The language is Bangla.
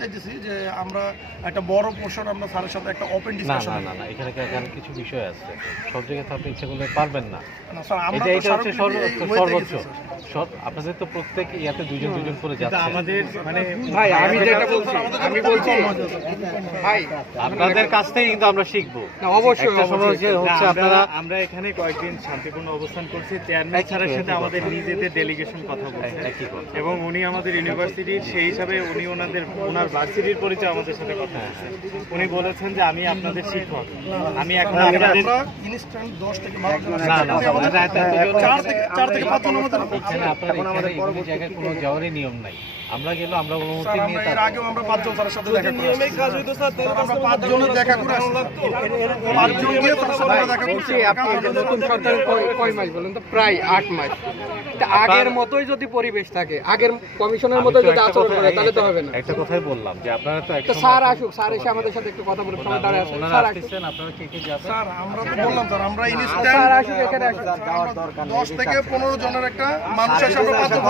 চাইতেছি যে আমরা একটা বড় পোর্শন আমরা স্যারের সাথে একটা ওপেন না ডিসকাশন। না না না এখানে কিছু বিষয় আছে, সব জায়গায় তো আপনি ইচ্ছা করলে পারবেন না। না স্যার, আমরা এটা তো এটা হচ্ছে সর্বোচ্চ সব আপনাদের তো প্রত্যেক ইয়াতে দুজন দুজন করে যাচ্ছে। আমাদের মানে ভাই আমি যেটা বলছি ভাই আপনাদের কাছ থেকে কিন্তু আমরা শিখবো। না, অবশ্যই একটা সময় অবশ্যই। হচ্ছে আপনারা আমরা এখানে কয়েকদিন শান্তিপূর্ণ অবস্থান করছি। চেয়ারম্যান স্যারের সাথে আমাদের নিজেদের ডেলিগেশন কথা বলছে এবং উনি আমাদের ইউনিভার্সিটির সেই হিসাবে উনি ওনার ভার্সিটির পরিচয় আমাদের সাথে কথা বলছে। উনি বলেছেন যে আমি আপনাদের শিক্ষক, আমি এখন আপনাদের আমরা ইনস্ট্যান্ট 10 থেকে 12 জন না না আমাদের 4 থেকে 5 জন আমাদের এখানে আপনার এখানে এই জায়গায় কোনো যাওয়ারই নিয়ম নাই। আমরা গেলে আমরা অনুমতি স্যার, নিয়ে আমরা এর আগেও আমরা 5 জন স্যারের সাথে দেখা করে আসছি। স্যার, আমরা 5 জনের দেখা করে আসছি। 5 জন গিয়ে তার সাথে আমরা দেখা করছি। আপনি নতুন সরকার কয় মাস বলেন তো? প্রায় 8 মাস। তা আগের মতোই যদি পরিবেশ থাকে, আগের কমিশনের মতো যদি আচরণ করে তাহলে তো হবে না। একটা কথাই বললাম যে আপনারা তো তো স্যার আসুক, স্যার এসে আমাদের সাথে একটু কথা বলে সময় দাঁড়ায় আসুন। ওনারা স্যার আসুক, আসতেছেন, আপনারা কে কে যাবেন? স্যার, আমরা তো বললাম স্যার, আমরা স্যার ইনস্ট্যান্ট আসুক, এখানে আসুক। 10 থেকে 15 জনের একটা মানুষ এসে আমরা 5 জন